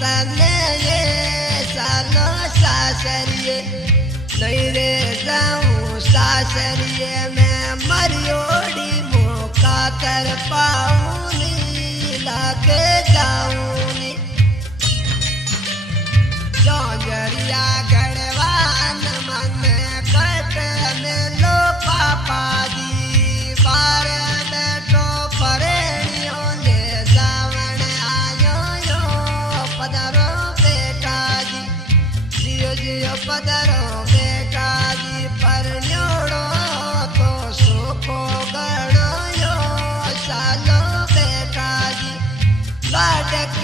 तने ये सालो सासरिए नहीं रे जाऊं सासरिए मैं मरियोड़ी मौका कर पाऊनी लाके जाऊनी जौजरिया गढ़वान मन कट में लो पापा दी बार बैठो परेणियों ले जावण आयो यो पदरो बेटा जी जियो जियो पदरो बेटा जी पर न्योड़ो तो सुखो गणो यो सालो बेटा जी लाडक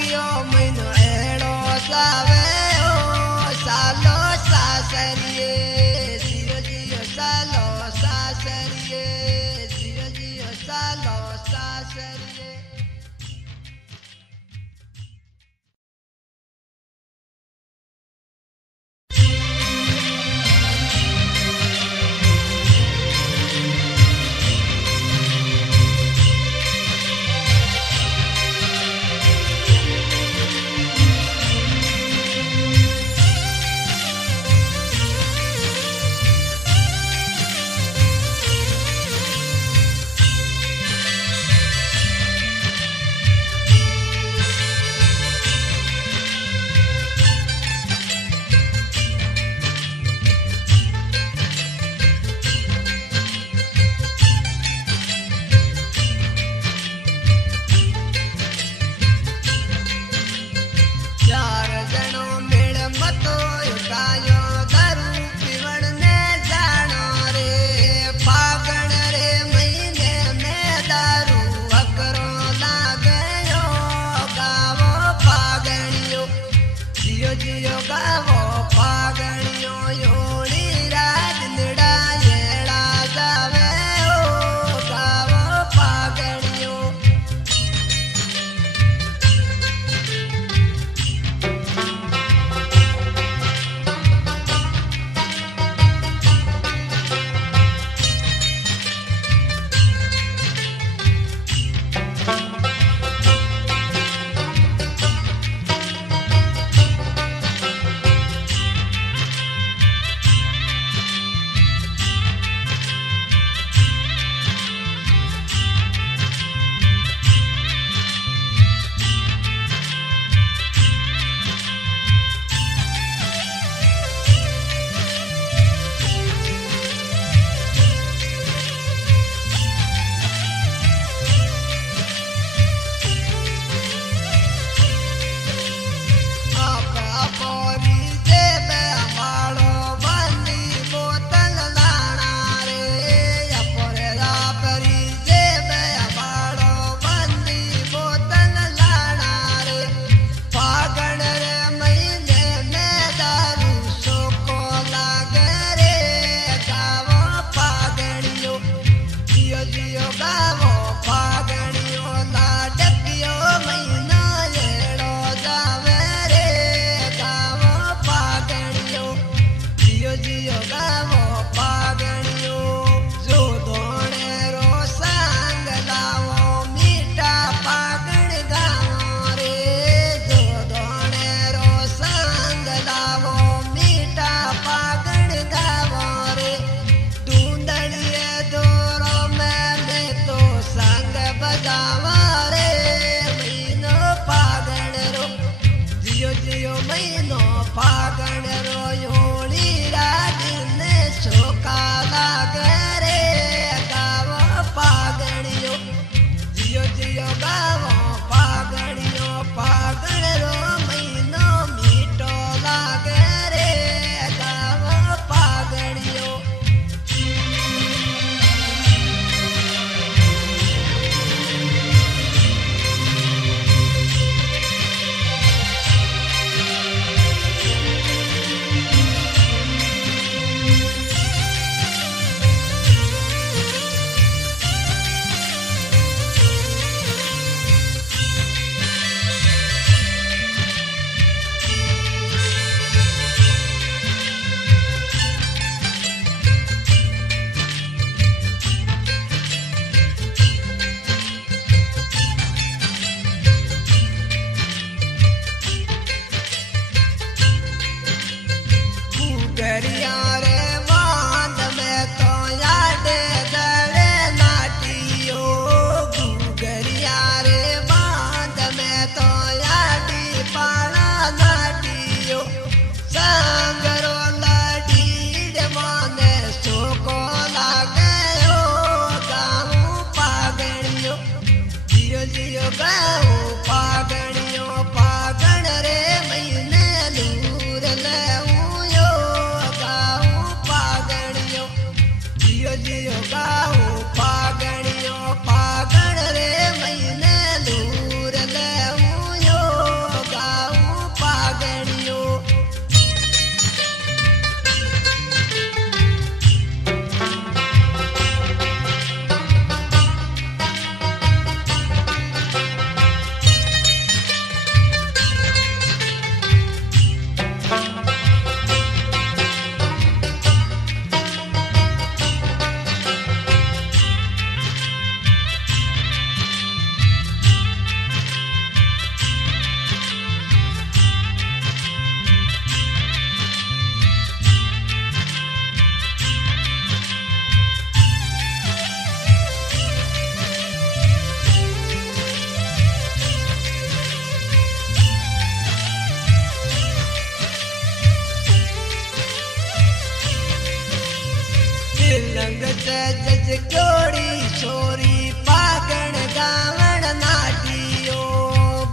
जज क्योड़ी छोरी पागण गावण नाटियो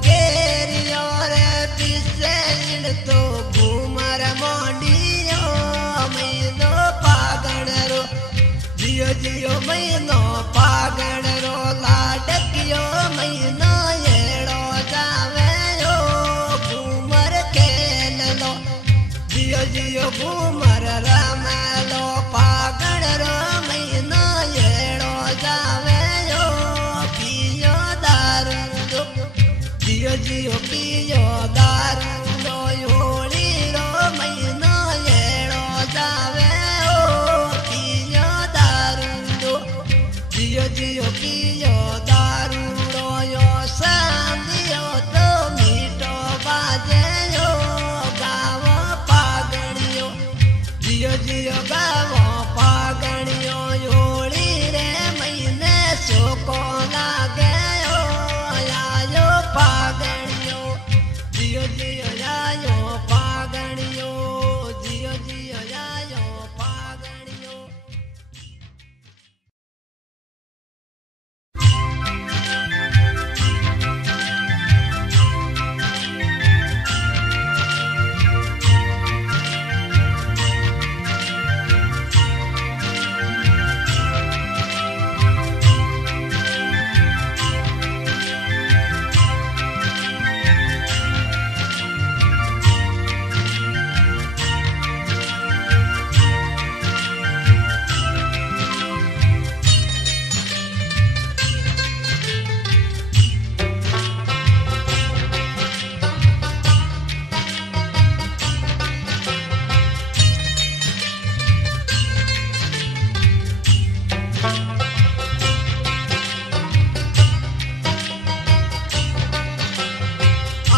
गेरियो रे पिसे तो घूमर मोंडियो महीनो पागण रो जियो जियो महीनो पागण रो लाडकियो महीनो येड़ो जावे यो घूमर खेल लो जियो जियो घूमर रमलो पागण रो महीनो येड़ो जावे यो पियो दारू दो जियो जियो पियो दारू दो योली रो महीनो येड़ो जावे ओ पियो दारू दो जियो जियो पियो दारू दो यो संदियो तो मीठो बाजे यो गावो पागणियो जियो जियो गावो पागणियो योली रे महीने सोको लागे यो आयो पागणियो जियो जियो आयो पागणियो जियो जियो आयो पागणियो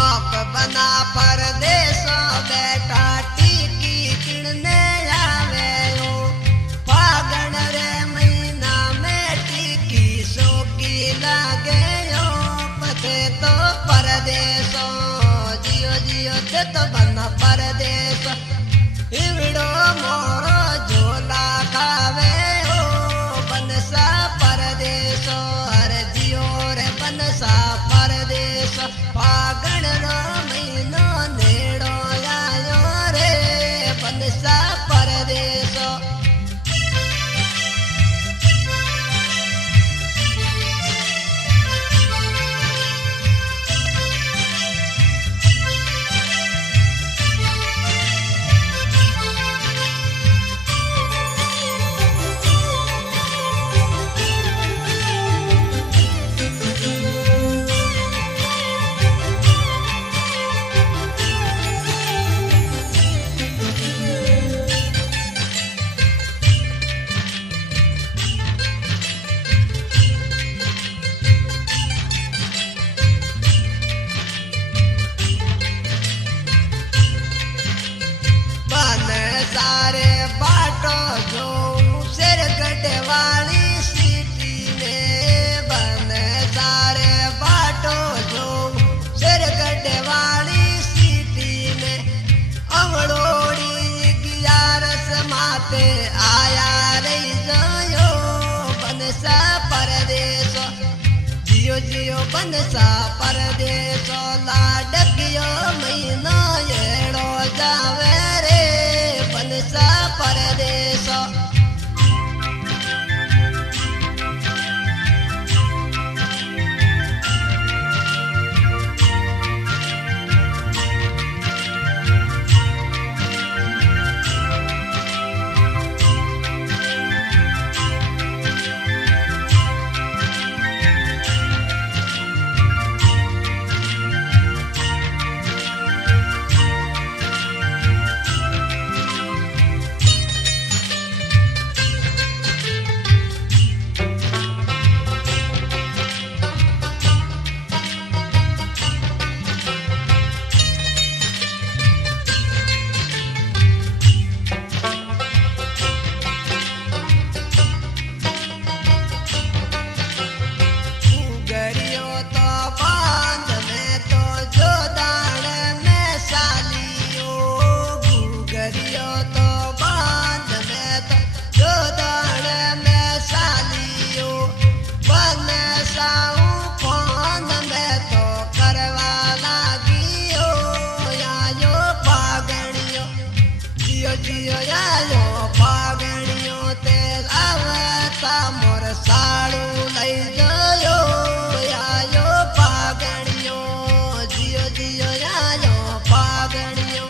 आप बना परदेश बेटा टीकी किणने आवे यो फागण रे महीना में टीकी सोकी लागे यो पते तो परदेशो जियो जियो ते तो बना परदेश इवड़ो मोरो झोला खावे ओ बनसा परदेशो हर जियो रे बनसा परदेश फागण रो महीनो नेड़ो आयो रे बनसा परदेशो सारे बाटो जो सिर कटे वाली सीटी में बन सारे बाटो जो सिर कटे वाली सीटी में अमड़ोड़ी ग्यारस माते आया रही जो बनसा परदेशो जियो जियो बनसा परदेशो लाडकियो महीनो येड़ो जावे रे बनसा परदेशो पासा मोर साड़ू लई जायो आयो पागणियो जियो जियो आयो पागणियो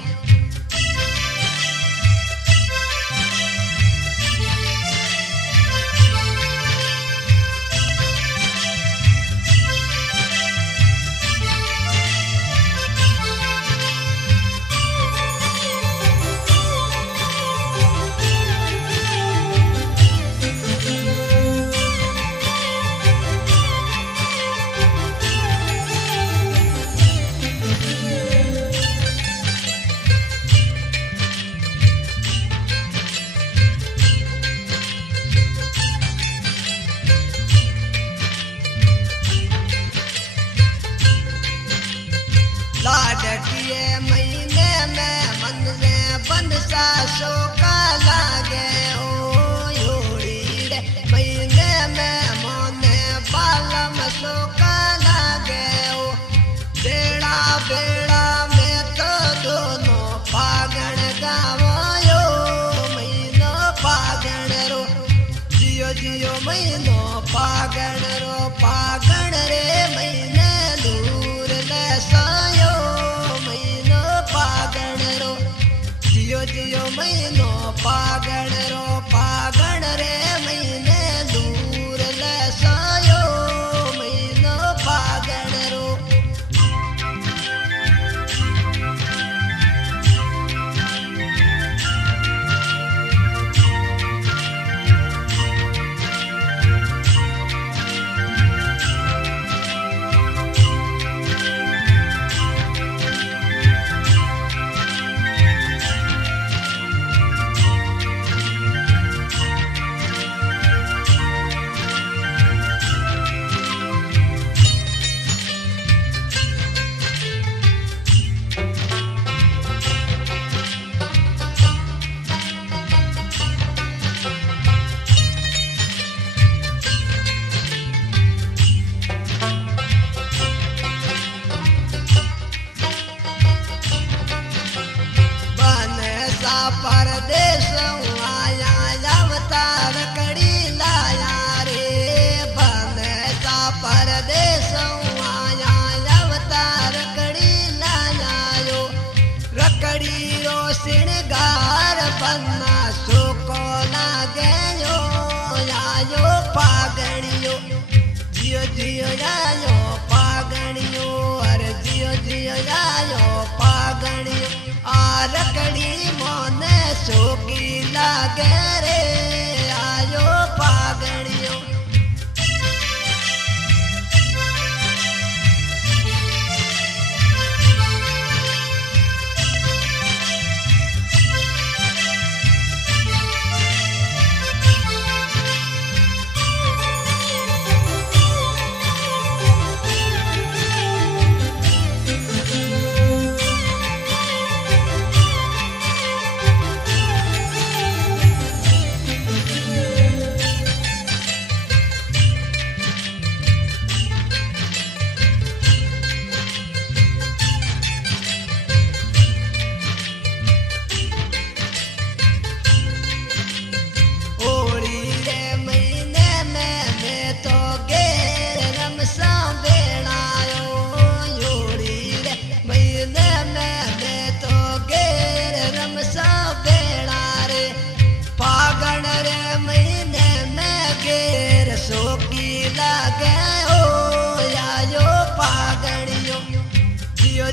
लाडकिए महीने में मन से बंद सासों का लागे ओ योड़ी रे महीने में मोने बालम सो का लागे ओ बेड़ा बेड़ा में तो दोनों पागण गावो महीनो पागण रो जियो जियो महीनो पागण रो पागण रे महीने दूर ले सायो जियो जियो महीनो पागण रो पागण रे महीने दूर ले सायो महीनो पागण रो परदेश आया अवतार कड़ी लाया रे बनेसा परदेश आया अवतार कड़ी लाया यो रकड़ी रो सिणगार बन्ना सुको लागे यो आयो पागणियो जियो जियो आयो पागणियो अरे जियो जियो आयो पागणियो आ रकड़ी मोने सोकी लागे रे आयो पागणियो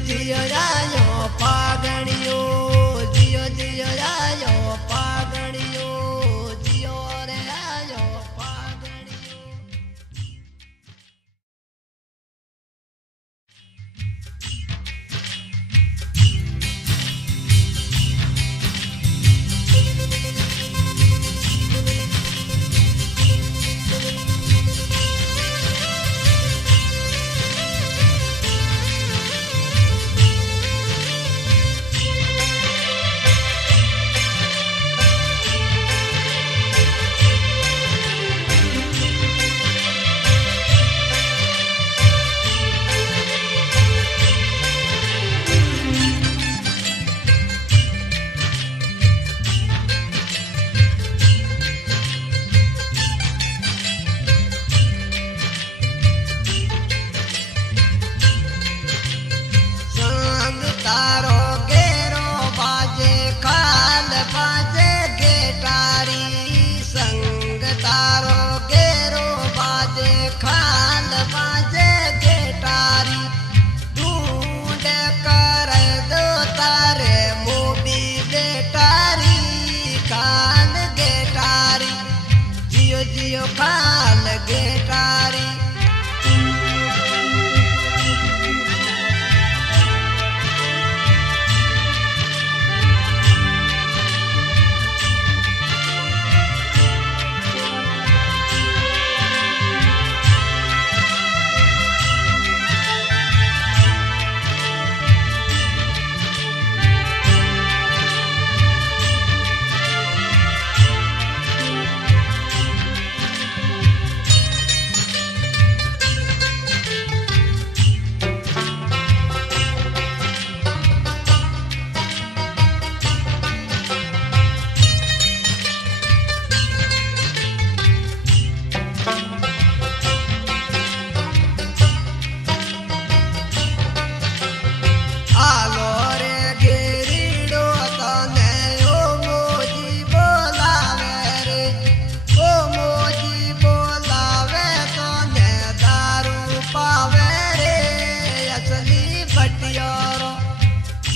जियो आयो पागणियो जियो जियो आयो पागणियो जियो रे आयो पागणियो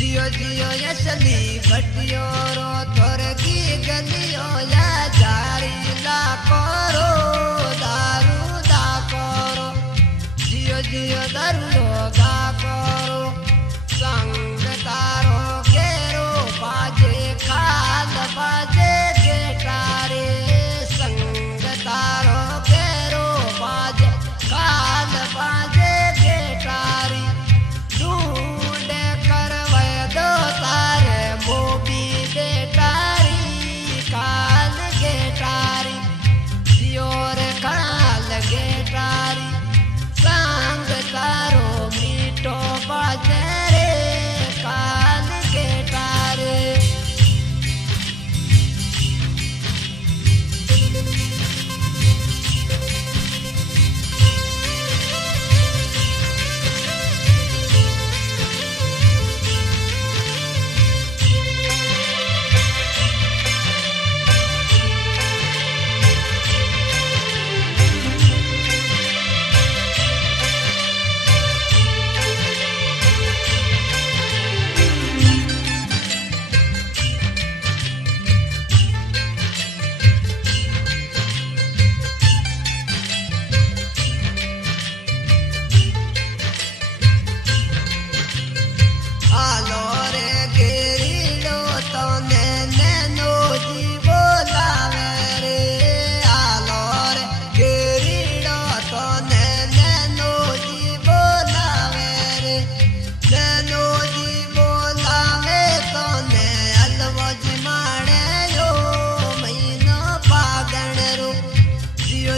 जियो जियो यसली भटियो रो तोर की गलियो या जारी ला करो दारू दा करो जियो जियो दारू दा करो संग तारो केरो बाजे खाल बाजे गेटारे संग तारो केरो बाजे खाल बाजे गेटारी ढूंढे करवे दो तारे मोबी गेटारी काल गेटारी दियोर काल गेटारी संग तारो मीठो बाजे रे काल गेटारे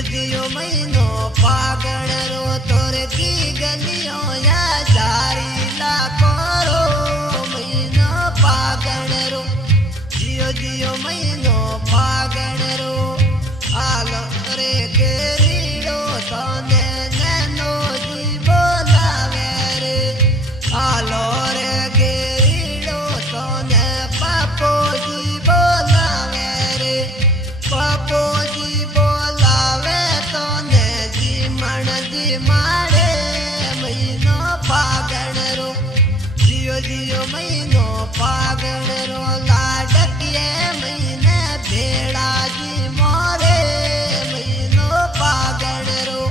जियो महीनो पागण रो तोर की गलियो या जारी ला करो महीनो पागण रो जियो जियो महीनो पागण रो आलो रे केरीड़ो तोने नैनो जी बोलावे रे आलो रे केरीड़ो तोने पापो जी बोलावे रे पापो जी मारे महीनो पागण रो जियो जियो महीनो पागण रो लाडकिए महीने भेड़ा जी मोरे महीनो पागण रो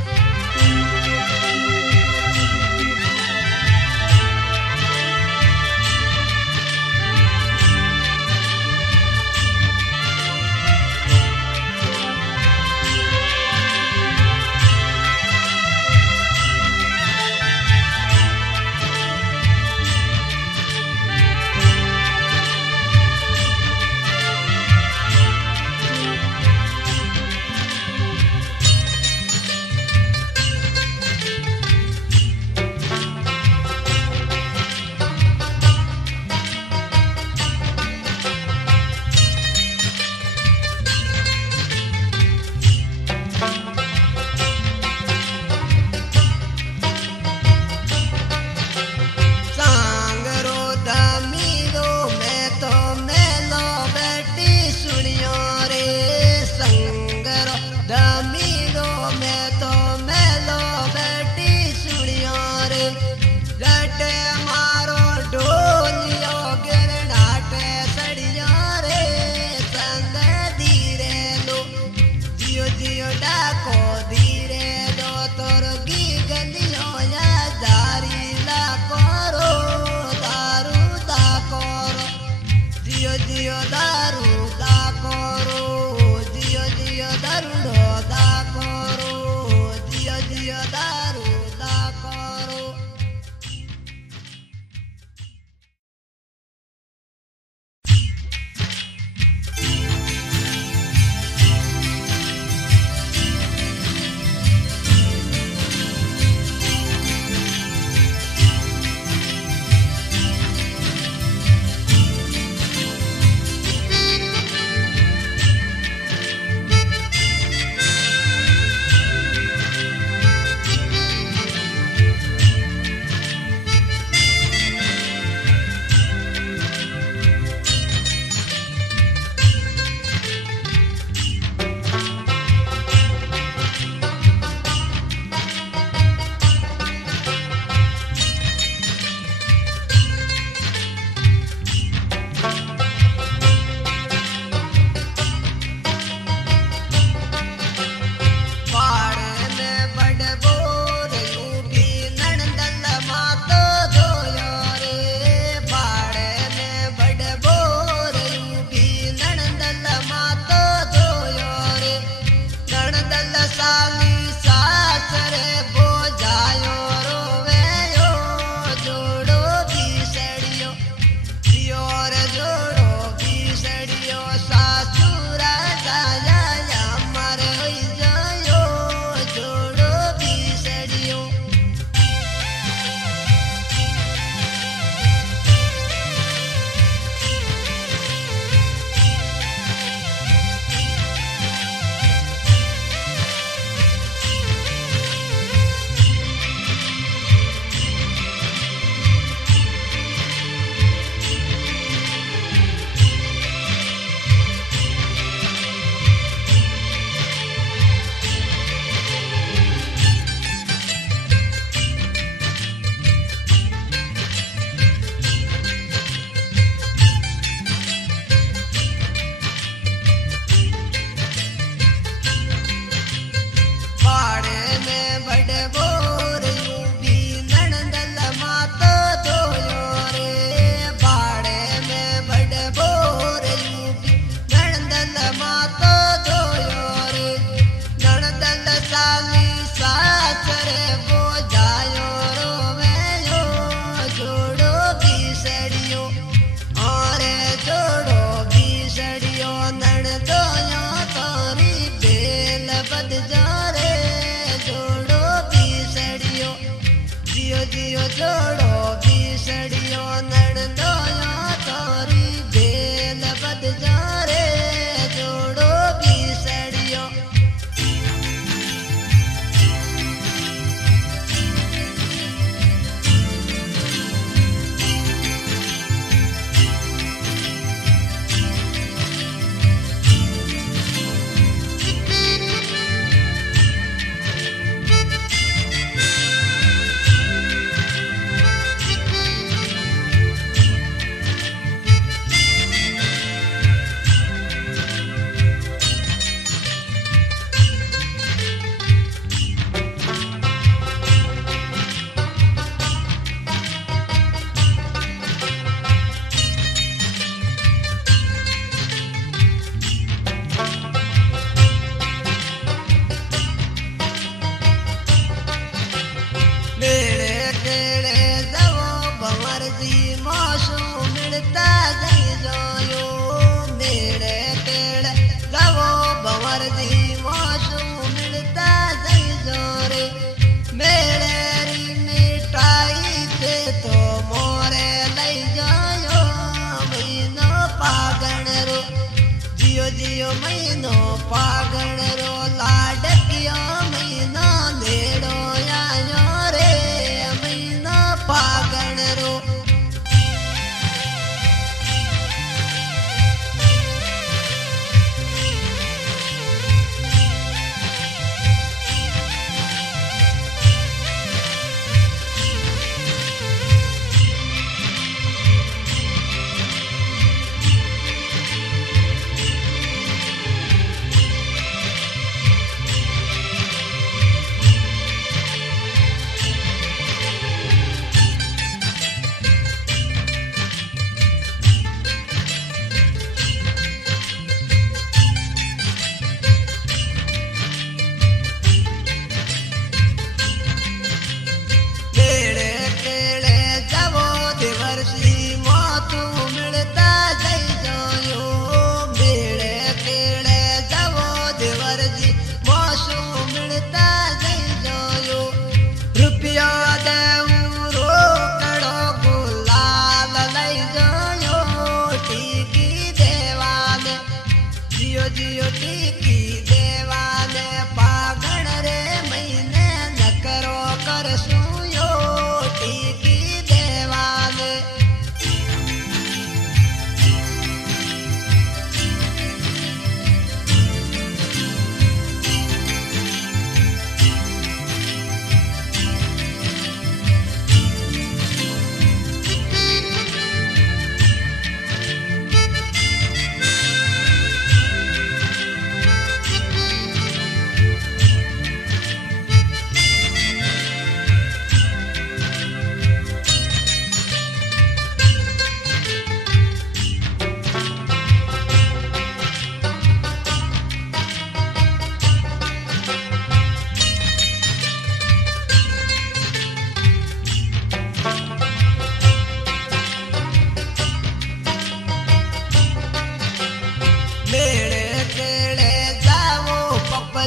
जोड़ो बीसड़ियो नड़दोयो तोरी बेल बद जा रे जोड़ो बीसड़ियो जियो महीनो पागण रो लाडकियो महीनो लेड़ो आयो रे महीनो पागण रो जियो टीकी देवाने पागण रे महीने न करो कर सुयो टीकी देवाने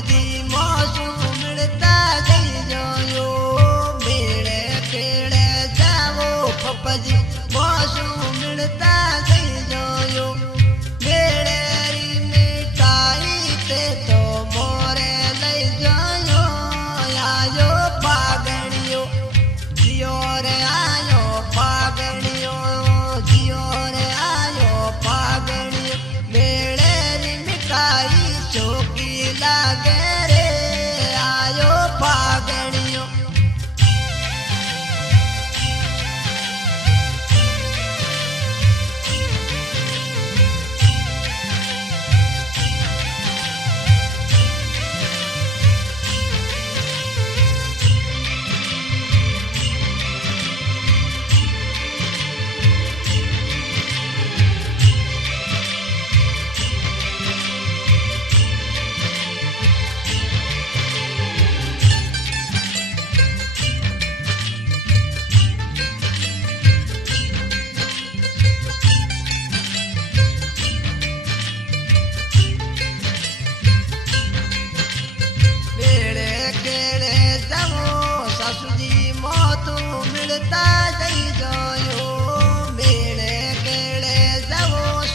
जी मौसू मिलता जो मेरे केड़े जाओ पपजी मौसू मिलता जो मेरे मिठाई ते तो मोरे ले जायो आयो पागणियो जियो रे आयो पागणियो जियो रे आयो पागणियो मेरे मिठाई चौकी लागे रे आयो पागणियो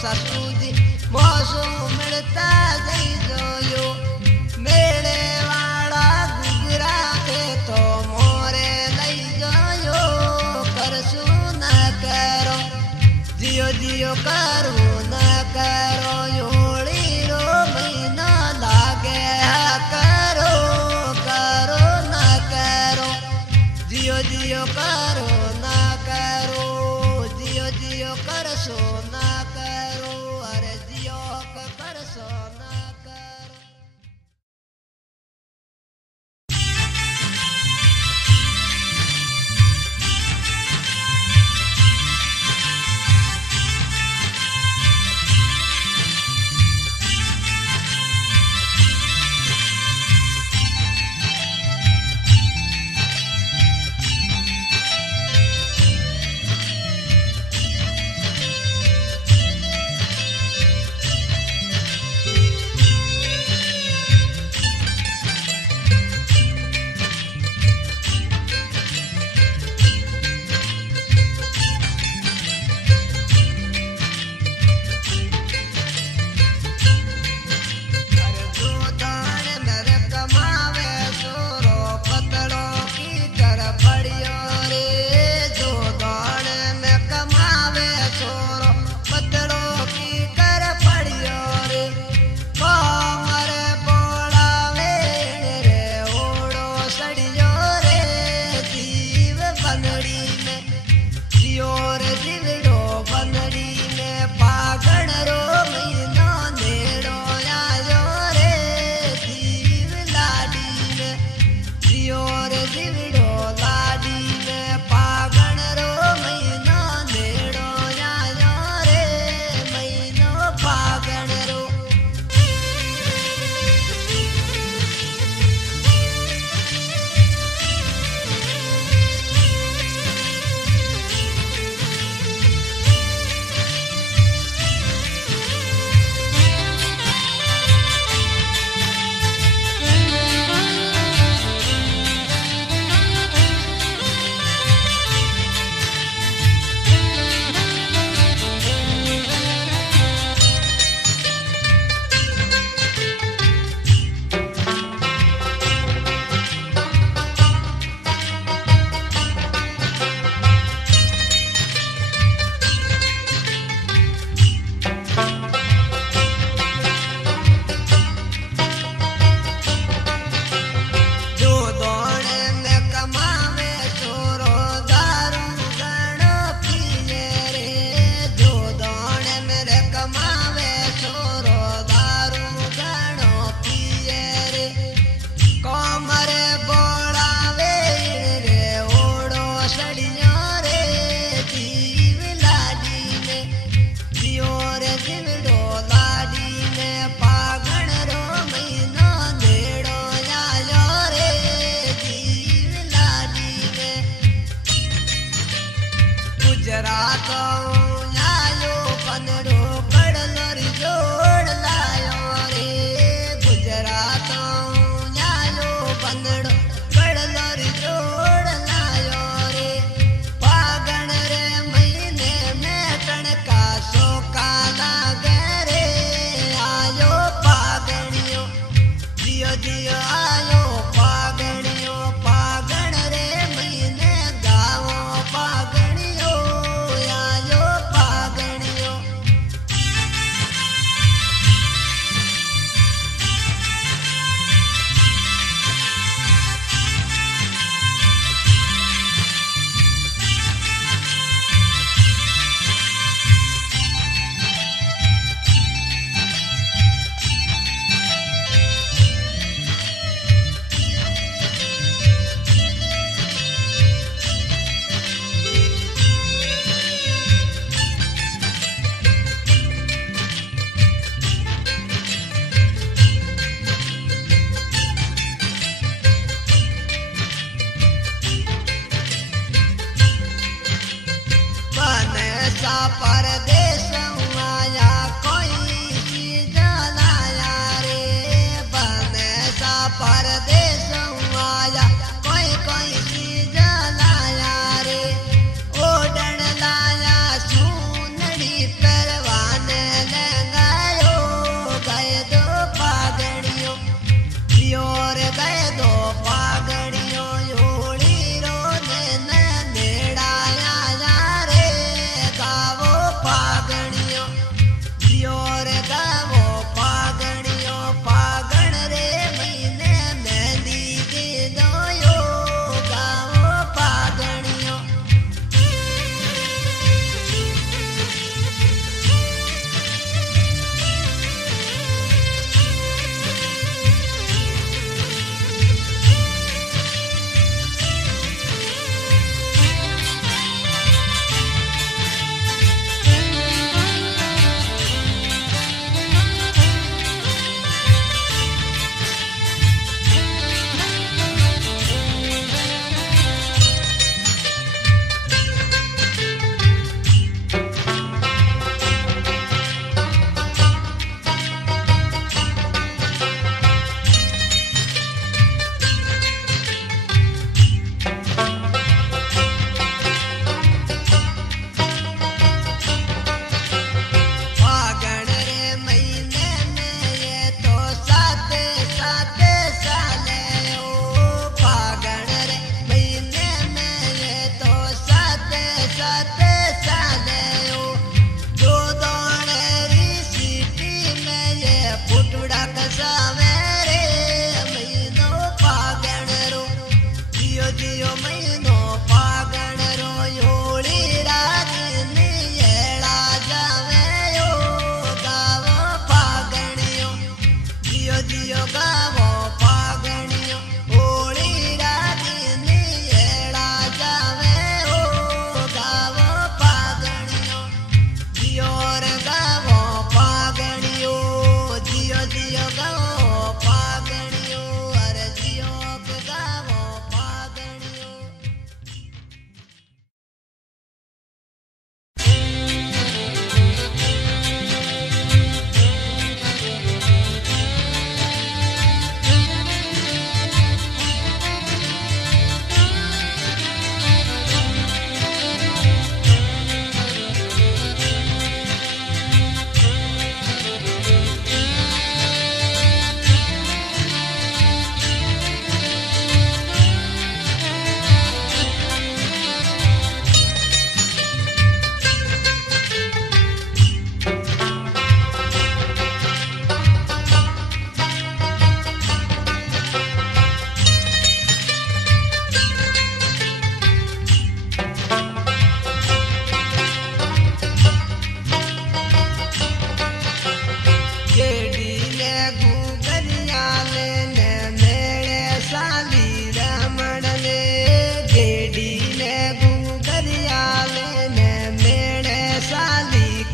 ससुजी मोसू मिलता गई जो मेले वाला गुजरा के तो मोरे लई जो करसू न करो जियो जियो करू न करो योड़ी रो महीना लागे करो करो न करो जियो जियो करो न करो जियो जियो करसो न करो अरे जियो करसो न करो। परवाने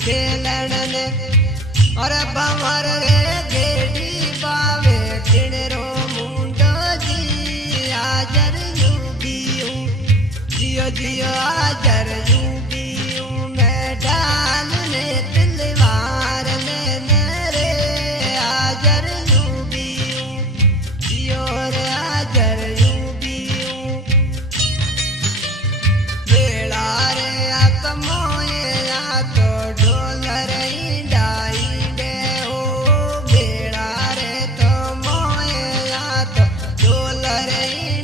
खेलन ने और भंवर रे गेड़ी बावे टिणरो मुंडो जी आजर you बीऊ Jio Jio Azar you बीऊ मैं डाल ने तलवार लेने रे आजर यू बीऊ जियो रे आजर यू बीऊ बेड़ा रे आत्मोए या तो डोलर डाई दे ओ बेड़ा रे तो मोए या तो डोलर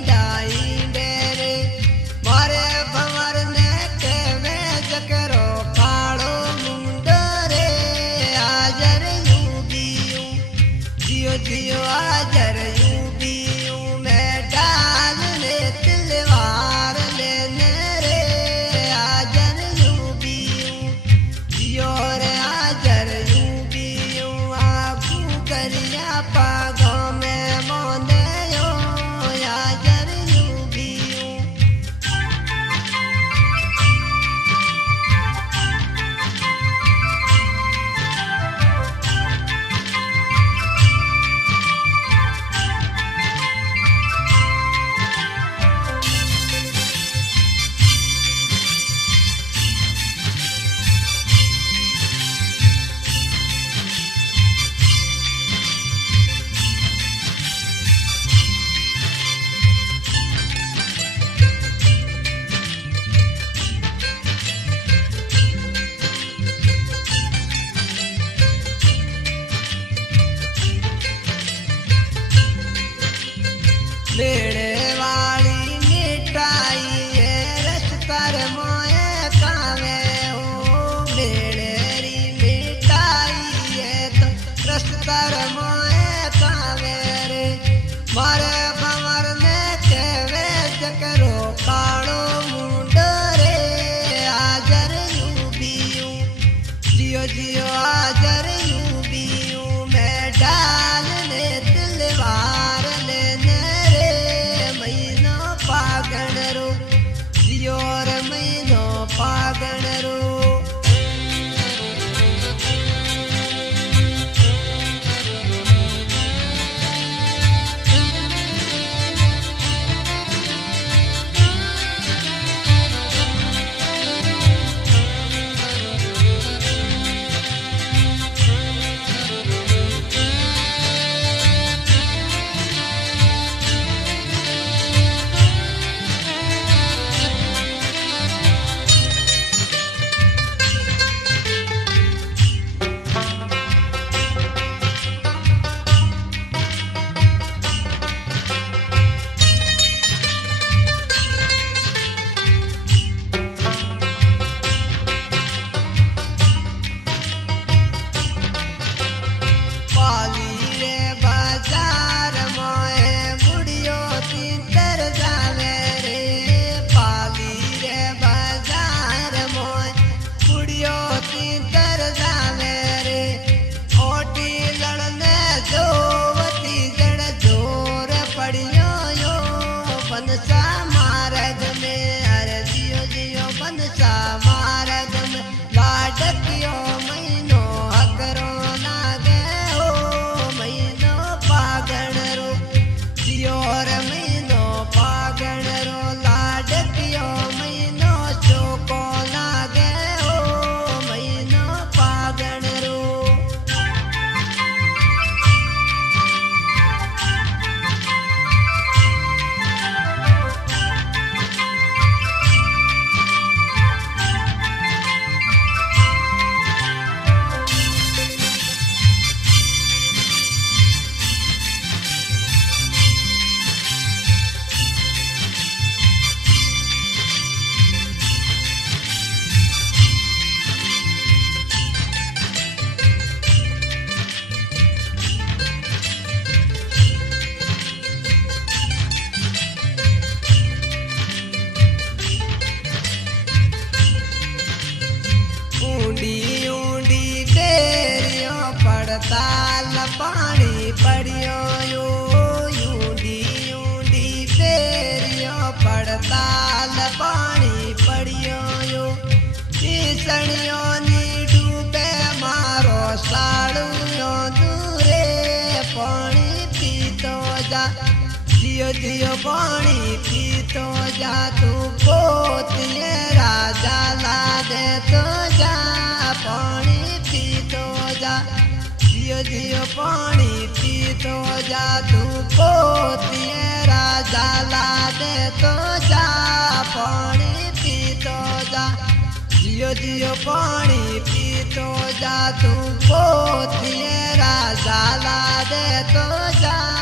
डाई दे रे मारे भंवर ने के में जकरो काड़ो मुंडो रे आजर you बीऊ Jio Jio Azar you बीऊ मैं डाल ले तलवार लेने रे आजर यू बीऊ जियो रे आजर यू बीऊ आगू करिया पागो में मोने यो आजर यू बीऊ बेड़े वाली मिठाई ये रस्तर मोए कावे ओ बेड़े री मिठाई ये तो रस्तर मोए कावे रे मारे भंवर ने केवे जकरो काड़ो मुंडो रे आजर you बीऊ Jio Jio Azar you बीऊ मैं डाल ले तलवार लेने महीनो पागण रो जियो रे महीनो पागण रो ताल पानी पड़ियो यो यूंडी यूंडी तेरियो पड़ताल पानी पड़ियो यो सणियो नी डूबे जा जियो जियो पानी पीतो जा तू पोतिए राजा ला दे तो जा पानी पीतो जा जियो जियो पानी पीतो जा तू पोतिए राजा ला दे तो जा पानी पीतो जा जियो जियो पानी पीतो जा तू पोतिए राजा ला दे तो जा।